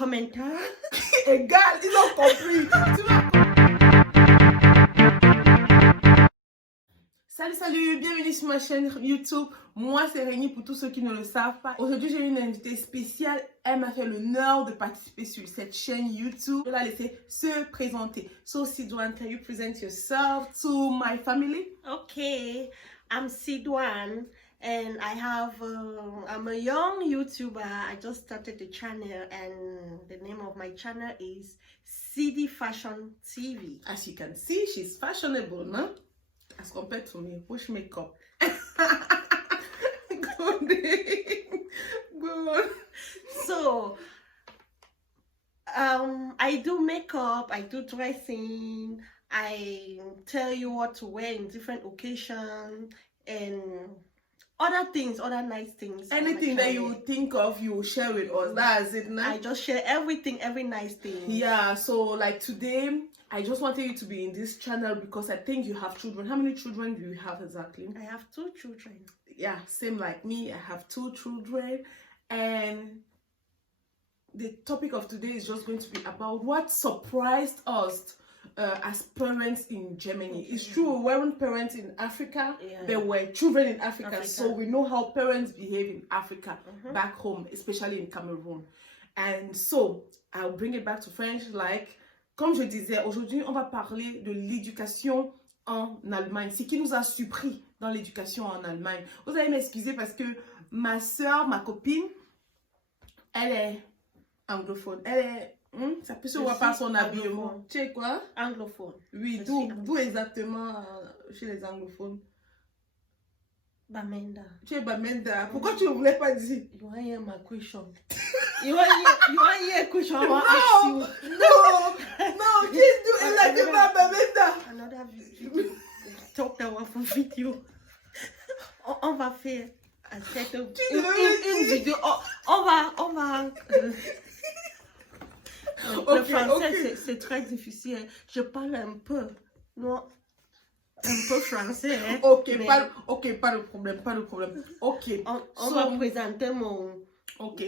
commentaire. Égal, ils ont compris. Salut, bienvenue sur ma chaîne YouTube. Moi, c'est Rémi pour tous ceux qui ne le savent pas. Aujourd'hui, j'ai une invitée spéciale. Elle m'a fait l'honneur de participer sur cette chaîne YouTube. Je vais la laisser se présenter. So, Sidi, can you present yourself to my family? Okay, I'm Sidi and I'm a young YouTuber. I just started the channel and the name of my channel is Sidi Fashion TV. As you can see, she's fashionable, no? As compared to me, which makeup? Good. So, I do makeup, I do dressing, I tell you what to wear in different occasions and other things, other nice things. Anything that you think of, you share with us. That's it, no? I just share everything, every nice thing. Yeah, so like today, I just wanted you to be in this channel because I think you have children. How many children do you have exactly? I have 2 children. Yeah, same like me. I have 2 children. And the topic of today is just going to be about what surprised us as parents in Germany. It's true, we weren't parents in Africa, there were children in Africa, so we know how parents behave in Africa, back home, especially in Cameroon. And so, I'll bring it back to French, like, comme je disais, aujourd'hui, on va parler de l'éducation en Allemagne, ce qui nous a surpris dans l'éducation en Allemagne. Vous allez m'excuser parce que ma soeur, ma copine, elle est anglophone. Elle est... ça peut se voir par son habillement. Tu sais quoi? Anglophone. Oui, d'où exactement chez les anglophones? Bamenda. Tu es Bamenda. Pourquoi tu ne voulais pas dire? You want to hear my question? You want to hear a question? I want to ask you. No, just do it like about Bamenda. Another video. Talk d'avoir une vidéo. On va faire une vidéo. On va le français, c'est très difficile. Je parle un peu, non, un peu français. Hein, pas de problème, pas de problème. Ok. On va présenter mon... Ok.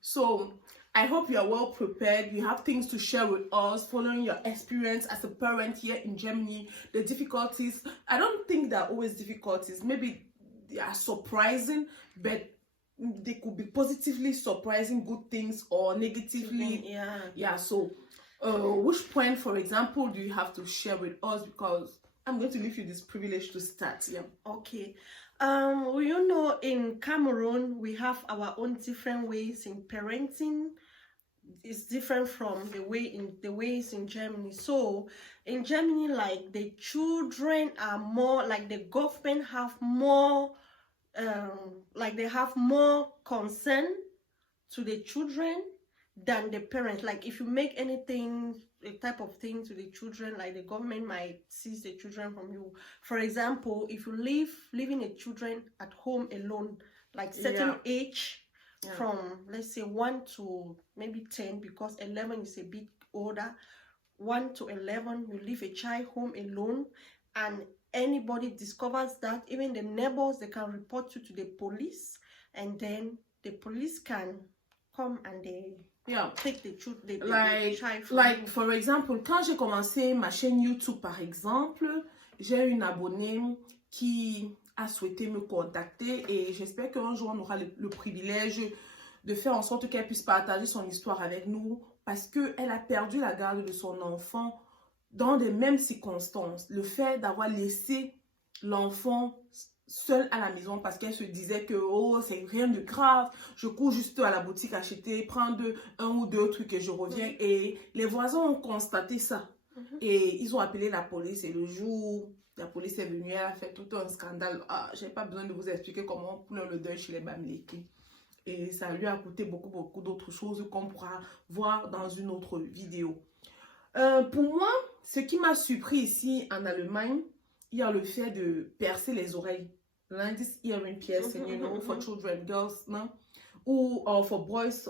So, I hope you are well prepared. You have things to share with us, following your experience as a parent here in Germany, the difficulties. I don't think they're always difficulties. Maybe they are surprising, but they could be positively surprising good things or negatively. Yeah. So which point, for example, do you have to share with us? Because I'm going to leave you this privilege to start. Yeah. Okay. You know, in Cameroon we have our own different ways in parenting. It's different from the ways in Germany. So in Germany, like, the children are more like, the government have more like, they have more concern to the children than the parents. Like, if you make anything, a type of thing to the children, like, the government might seize the children from you. For example, if you leaving the children at home alone, like certain age, from let's say 1 to maybe 10, because 11 is a bit older, 1 to 11, you leave a child home alone, and anybody discovers that, even the neighbors, they can report you to the police, and then the police can come and they take the child from you. For example, quand j'ai commencé ma chaîne YouTube, par exemple, j'ai une abonnée qui a souhaité me contacter et j'espère qu'un jour on aura le privilège de faire en sorte qu'elle puisse partager son histoire avec nous, parce qu'elle a perdu la garde de son enfant dans les mêmes circonstances. Le fait d'avoir laissé l'enfant seul à la maison parce qu'elle se disait que oh, c'est rien de grave, je cours juste à la boutique acheter, prendre 1 ou 2 trucs et je reviens. Et les voisins ont constaté ça et ils ont appelé la police, et le jour la police est venue, elle a fait tout un scandale. Je n'ai pas besoin de vous expliquer comment on prend le deuil chez les Bamileke. Et ça lui a coûté beaucoup d'autres choses qu'on pourra voir dans une autre vidéo. Pour moi, ce qui m'a surpris ici en Allemagne, il y a le fait de percer les oreilles. Like this earring piercing, you know, for children, girls, no? Or for boys,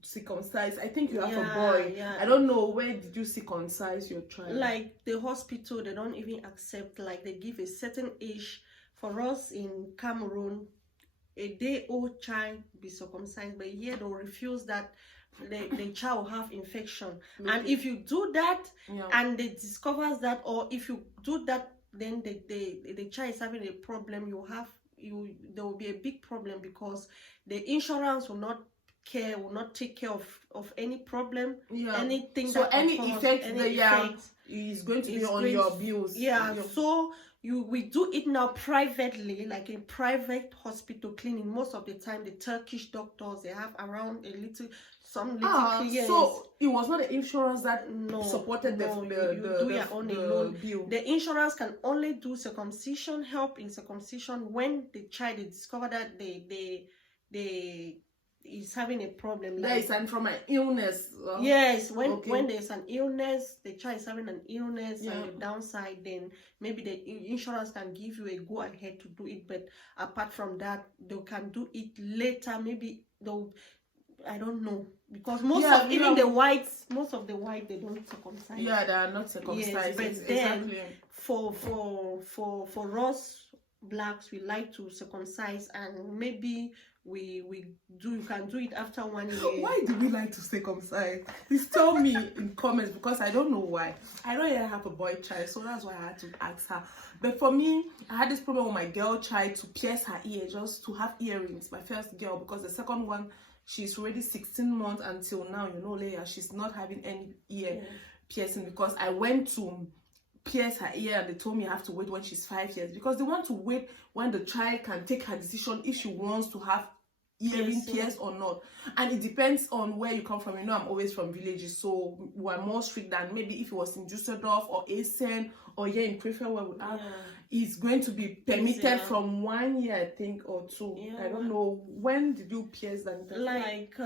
circumcise. I think you have a boy. I don't know, where did you circumcise your child? Like the hospital, they don't even accept, like, they give a certain age. For us in Cameroon, a day-old child be circumcised, but here they'll refuse that the child will have infection. And if you do that, and they discovers that, or if you do that, then the child is having a problem, there will be a big problem, because the insurance will not take care of any problem, anything. So that any cause, effect is going to be on your bills. So we do it now privately, like in private hospital clinic. Most of the time, the Turkish doctors, they have around some little clients. So it was not the insurance that supported the bill. The insurance can only do circumcision, help in circumcision, when the child, they discover that they is having a problem. Like, and from an illness. Yes, when there's an illness, the child is having an illness, and the downside, then maybe the insurance can give you a go ahead to do it. But apart from that, they can do it later. Maybe they'll, I don't know, because most of the whites, they don't circumcise. Yeah, they are not circumcised. Yes, but then for us blacks, we like to circumcise, and maybe you can do it after 1 year. Why do we like to circumcise? Please tell me in comments, because I don't know why. I don't yet have a boy child, so that's why I had to ask her. But for me, I had this problem with my girl child, to pierce her ear, just to have earrings. My first girl, because the second one, she's already 16 months until now, Leia, she's not having any ear piercing, because I went to pierce her ear and they told me I have to wait when she's 5 years, because they want to wait when the child can take her decision if she wants to have earring pierced or not. And it depends on where you come from. I'm always from villages, so we're more strict than maybe if it was in Düsseldorf or Essen or here in Prefer, where we are. It's going to be permitted from 1 year, I think, or 2. I don't know. When did you pierce that? Like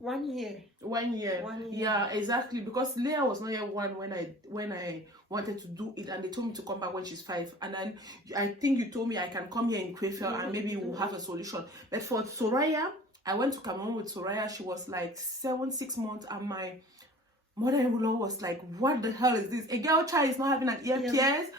1 year. 1 year. 1 year. Yeah, exactly. Because Leah was not yet 1 when I wanted to do it, and they told me to come back when she's 5. And then I think you told me I can come here in Krefeld and maybe we'll have a solution. But for Soraya, I went to Cameroon with Soraya. She was like 6 months, and my mother-in-law was like, "What the hell is this? A girl child is not having an ear pierce?"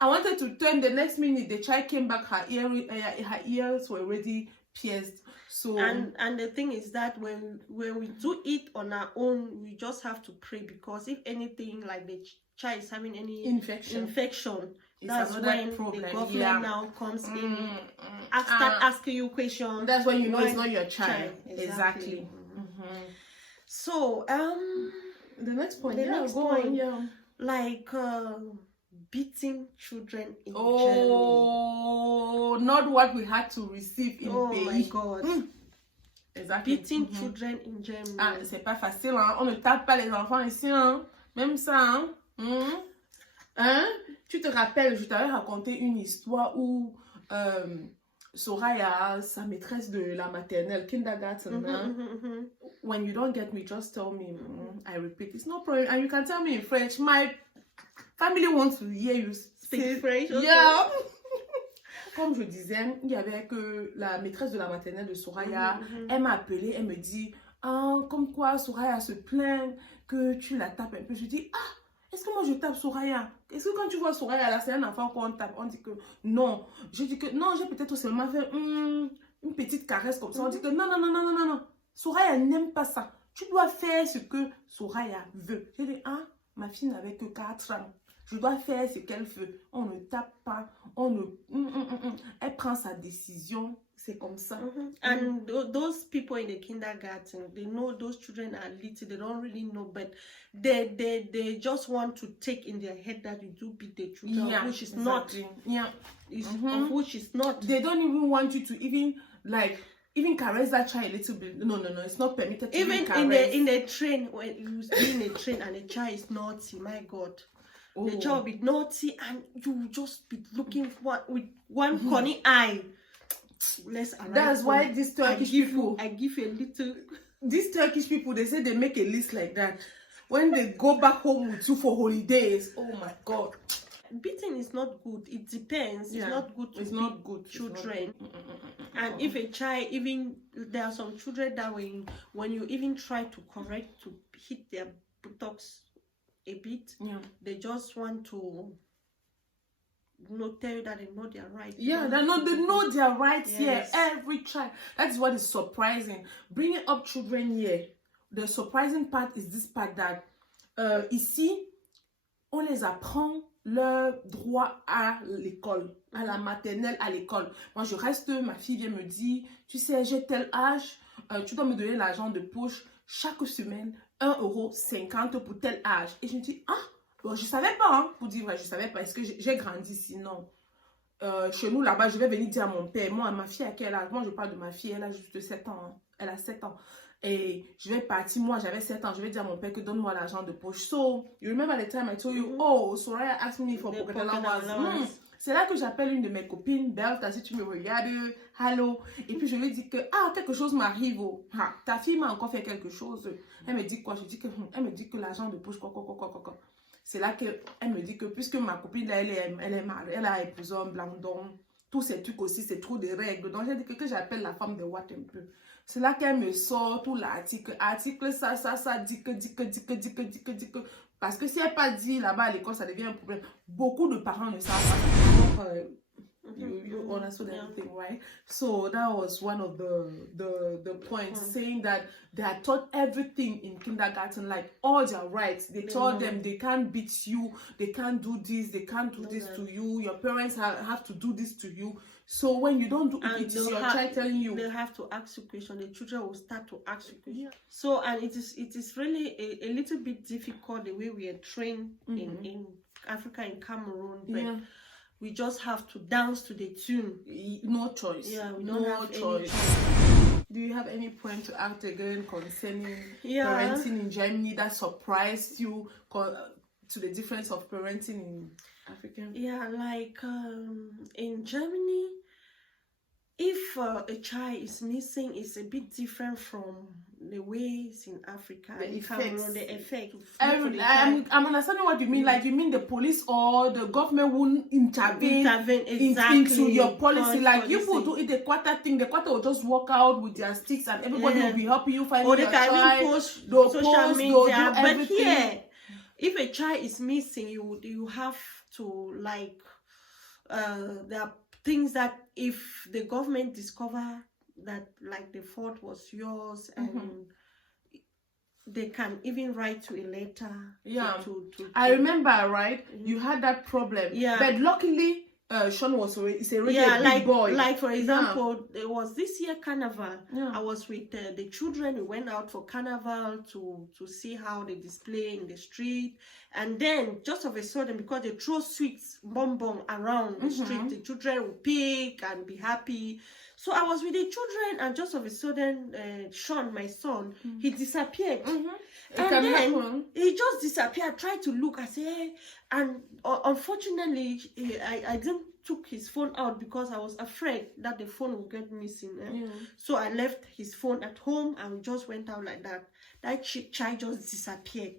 I wanted to turn. The next minute, the child came back. Her ears were already pierced. So and the thing is that when we do it on our own, we just have to pray, because if anything, like the child is having any infection, that's when the government now comes in, start asking you questions. That's when you know it's not your child. Exactly. So the next point. Like beating children in Germany. Oh, not what we had to receive in pays. My God. Exactly. Beating children in Germany. Ah, c'est pas facile, hein. On ne tape pas les enfants ici, hein. Même ça, hein. Tu te rappelles, je t'avais raconté une histoire où Soraya, sa maîtresse de la maternelle, kindergarten, when you don't get me, just tell me. I repeat, it's no problem. And you can tell me in French. My family wants to hear you speak French. Yeah. Comme je disais, il y avait que la maîtresse de la maternelle de Soraya, elle m'a appelée, elle me dit, comme quoi Soraya se plaint que tu la tapes un peu. Je dis, est-ce que moi je tape Soraya? Est-ce que quand tu vois Soraya là, c'est un enfant qu'on tape? On dit que non. Je dis que non, j'ai peut-être seulement fait une petite caresse comme ça. On dit que non. Soraya n'aime pas ça. Tu dois faire ce que Soraya veut. J'ai dit, ma fille n'avait que 4 ans. Je dois faire ce qu'elle veut. On ne tape pas. On ne... Elle prend sa décision. C'est comme ça. And those people in the kindergarten, they know those children are little. They don't really know, but they just want to take in their head that you do beat the children, which is not. Of which is not. They don't even want you to even caress that child a little bit. No, it's not permitted to even caress. in the train, when you be in a train and the child is naughty, my God. The child will be naughty and you will just be looking with one corny eye. That's why these Turkish people, I give you a little. These Turkish people, they say they make a list like that. When they go back home with you for holidays, oh my God. Beating is not good. It depends. It's not good to beat children. And if a child, even there are some children that when you even try to correct, to hit their buttocks a bit, they just want to tell you that they know their rights. Yeah, they know their rights here. Yes. Every child. That is what is surprising. Bringing up children here, the surprising part is this part that ici, on les apprend leur droit à l'école, à la maternelle, à l'école. Moi, je reste, ma fille vient me dire, tu sais, j'ai tel âge, tu dois me donner l'argent de poche chaque semaine, 1,50 € pour tel âge. Et je me dis, ah, bon, je savais pas, hein, pour dire vrai, je savais pas, parce que j'ai grandi sinon. Chez nous, là-bas, je vais venir dire à mon père, moi, ma fille, à quel âge? Moi, je parle de ma fille, elle a juste 7 ans, hein. Elle a 7 ans. Et je vais partir, moi j'avais 7 ans, je vais dire à mon père que donne-moi l'argent de poche. So, you remember the time I told you, oh, Soraya asked me for pocket allowance. C'est là que j'appelle une de mes copines, Belta, si tu me regardes, hello. Et puis je lui dis que, ah, quelque chose m'arrive. Oh. Ah, ta fille m'a encore fait quelque chose. Elle me dit quoi? Elle me dit que l'argent de poche, quoi. C'est là qu'elle me dit que, puisque ma copine, là, elle a épousé un blanc-don, tous ces trucs aussi, c'est trop de règles. Donc j'ai dit que j'appelle la femme de Watt un peu. C'est là qu'elle me sort tout l'article. Article, ça, dit que. Parce que si elle n'a pas dit là-bas à l'école, ça devient un problème. Beaucoup de parents ne savent pas. You understood everything, right? So that was one of the points, saying that they are taught everything in kindergarten, like all their rights. They told them they can't beat you, they can't do this, they can't do this to you. Your parents have to do this to you. So when you don't do it, it's your child telling you. They have to ask you questions. The children will start to ask you questions. Yeah. So, and it is really a little bit difficult the way we are trained in Africa, in Cameroon. But we just have to dance to the tune. No choice. Yeah, we don't have choice. Do you have any point to add again concerning parenting in Germany that surprised you to the difference of parenting in Africa? Yeah, like in Germany, if a child is missing, it's a bit different from the ways in Africa. The effect. I'm understanding what you mean. Like, you mean the police or the government won't intervene exactly into your policy. Like, you will do it the quarter thing. The quarter will just walk out with their sticks and everybody will be helping you find your child. Or they can even post social media. But here, if a child is missing, you have to, like, there are things that if the government discover that, like, the fault was yours, and they can even write you a letter. Yeah, I remember, right? You had that problem. Yeah, but luckily, Sean was already a big boy. Like, for example, there was this year carnival. I was with the children. We went out for carnival to see how they display in the street. And then, just of a sudden, because they throw sweets, bonbon around the street, the children will pick and be happy. So I was with the children, and just of a sudden, Sean, my son, he disappeared. And then he just disappeared. I tried to look. I said, hey. And unfortunately, I didn't took his phone out because I was afraid that the phone would get missing. So I left his phone at home and we just went out like that. That child just disappeared.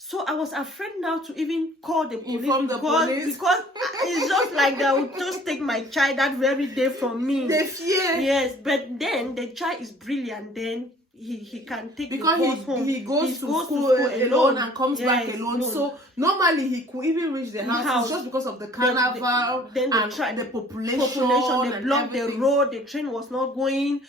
So I was afraid now to even call the police, because it's just like they would just take my child that very day from me. The fear. Yes, but then the child is brilliant. Then he can take because the bus home. He goes to school alone and comes back alone. So normally he could even reach the house just because of the carnival and the population. They blocked the road. The train was not going.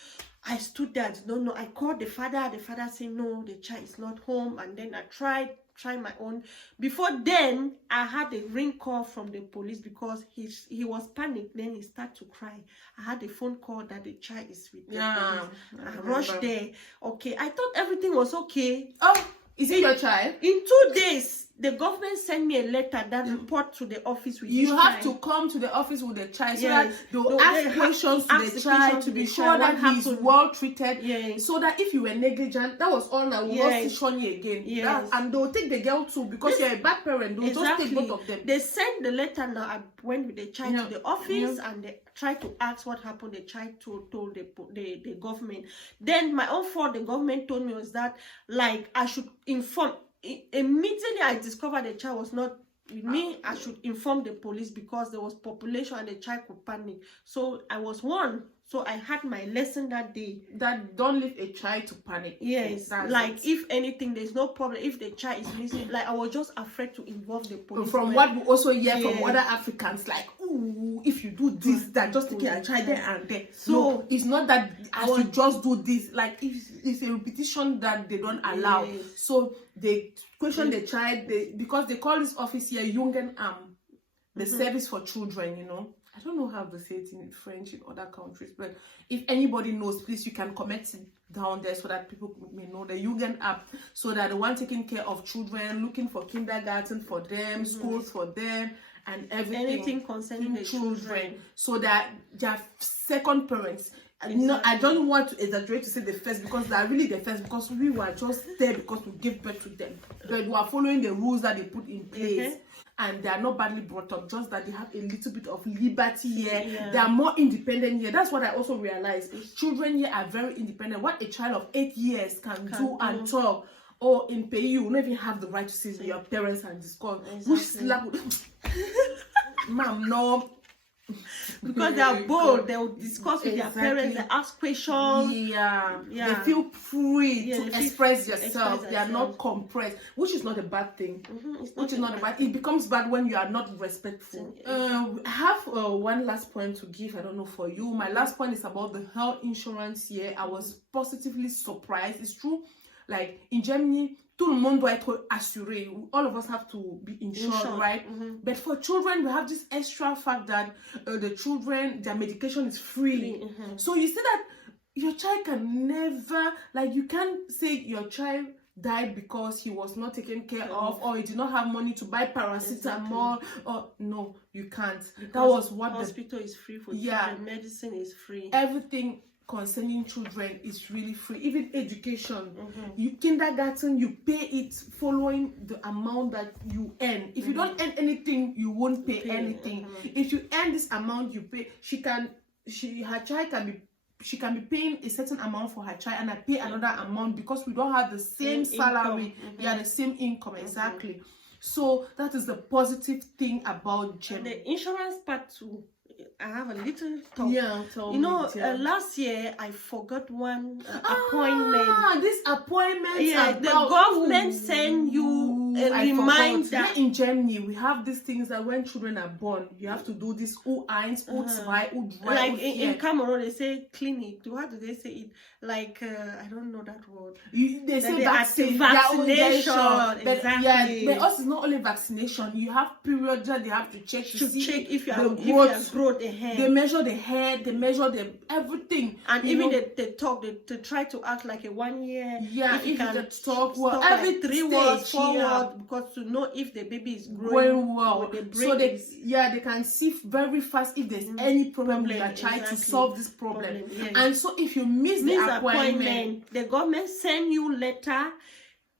I stood there. I don't know. I called the father. The father said no, the child is not home. And then I tried my own. Before then, I had a ring call from the police because he was panicked. Then he started to cry. I had a phone call that the child is with the police. I rushed there. Okay, I thought everything was okay. Oh, is it your child? In 2 days, the government sent me a letter that report to the office with you have to come to the office with the child so that they'll ask questions to the child to be sure that he's well treated. So that if you were negligent, that was all that will not see Shoni again. And they'll take the girl too because you're a bad parent. They'll just take both of them. They sent the letter. Now I went with the child to the office and they tried to ask what happened. The child told the government. Then my own fault, the government told me was that, like, I should inform. Immediately I discovered the child was not with me, I should inform the police because there was population and the child could panic. So I was warned. So I had my lesson that day. That don't leave a child to panic. Yes, like if anything, there's no problem. If the child is missing, like I was just afraid to involve the police. From what we also hear from other Africans, like, ooh, oh, if you do this, that just taking a child there and there. So no, it's not that I should just do this. Like it's a repetition that they don't allow. Yes. So they question the child, because they call this office here Jugendamt, the service for children, you know. I don't know how to say it in French in other countries, but if anybody knows, please, you can comment it down there so that people may know the Jugendamt, so that the one taking care of children, looking for kindergarten for them, schools for them, and everything. Anything concerning the children. So that their second parents. Exactly. No, I don't want to exaggerate to say the first, because they are really the first, because we were just there because we gave birth to them. But we are following the rules that they put in place. And they are not badly brought up, just that they have a little bit of liberty here. They are more independent here. That's what I also realized. Children here are very independent. What a child of 8 years can do and talk, or in Peru, you don't even have the right to see your parents and discuss. Exactly. Ma'am, no. Because they are bold, they will discuss with their parents, they ask questions. They feel free to express yourself. They are not compressed, which is not a bad thing. Which is not a bad thing. It becomes bad when you are not respectful. I have one last point to give. I don't know for you. My last point is about the health insurance here. I was positively surprised. It's true. Like in Germany, tout le monde doit être assuré. All of us have to be insured, right? But for children, we have this extra fact that the children, their medication is free. So you see that your child can never, like, you can't say your child died because he was not taken care of, or he did not have money to buy paracetamol, or no, you can't. Because that was what hospital is free for children. Medicine is free. Everything concerning children is really free. Even education, you kindergarten, you pay it following the amount that you earn. If you don't earn anything, you won't pay anything. If you earn this amount, you pay. She can be paying a certain amount for her child, and I pay another amount, because we don't have the same salary. The same income, exactly. So that is the positive thing about Germany. The insurance part too. I have a little talk. Last year I forgot one appointment. This appointment. The government send you a reminder. In Germany, we have these things that when children are born, you have to do this U1, U2, U3. Like in Cameroon, they say clinic. How do they say it? Like I don't know that word. They say vaccination. Exactly. But us is not only vaccination. You have periods that they have to check if you have growth. They measure the head, they measure everything, and even they talk. They try to act like a 1 year. If you can talk well, every like 3 words, 4 words, because to know if the baby is growing well. So they can see very fast if there's any problem with your child to solve this problem. And so if you miss the appointment, the government send you letter,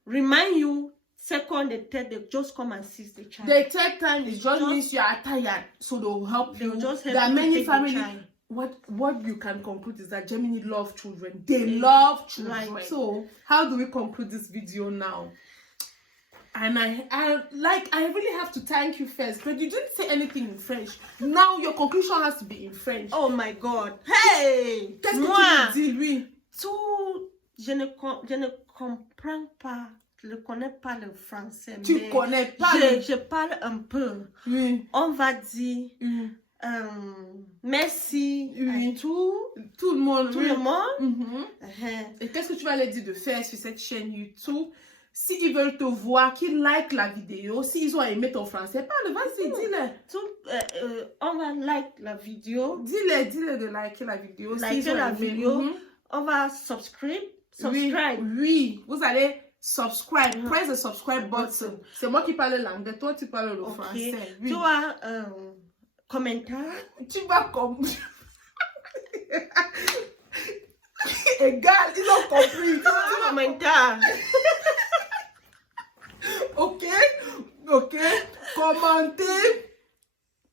remind you. Second, the third, they just come and see the child. The third time, it just means you are tired, so they'll help you. There are many families. What you can conclude is that Germany love children. They love children. Right. So how do we conclude this video now? And I really have to thank you first, but you didn't say anything in French. Now your conclusion has to be in French. Oh my God! Hey, qu'est-ce que tu dis, lui? Je ne comprends pas. Je ne connais pas le français. Tu connais pas? Je parle un peu. On va dire merci à tout le monde. Et qu'est-ce que tu vas leur dire de faire sur cette chaîne YouTube? S'ils veulent te voir, qu'ils like la vidéo, s'ils ont aimé ton français, parle, vas-y, dis-le. On va like la vidéo. Dis-le de liker la vidéo. Liker la vidéo. On va subscribe. Oui, vous allez subscribe. Press the subscribe button. C'est moi qui parle l'anglais, toi tu parles le français. Tu as commentaire. Tu vas comme... Égal, ils ont compris. Commentaire. Ok. Commentez.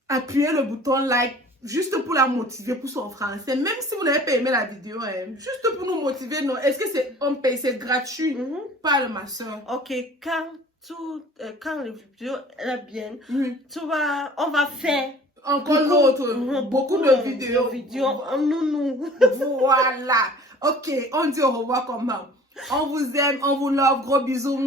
Appuyez le bouton like. Juste pour la motiver pour son français. Même si vous n'avez pas aimé la vidéo, juste pour nous motiver. Non. Est-ce que on paye, c'est gratuit? Parle, ma soeur. Ok, quand la vidéo est bien, on va faire encore l'autre. Beaucoup de vidéos. Voilà. Ok, on dit au revoir comment? On vous aime, on vous love. Gros bisous.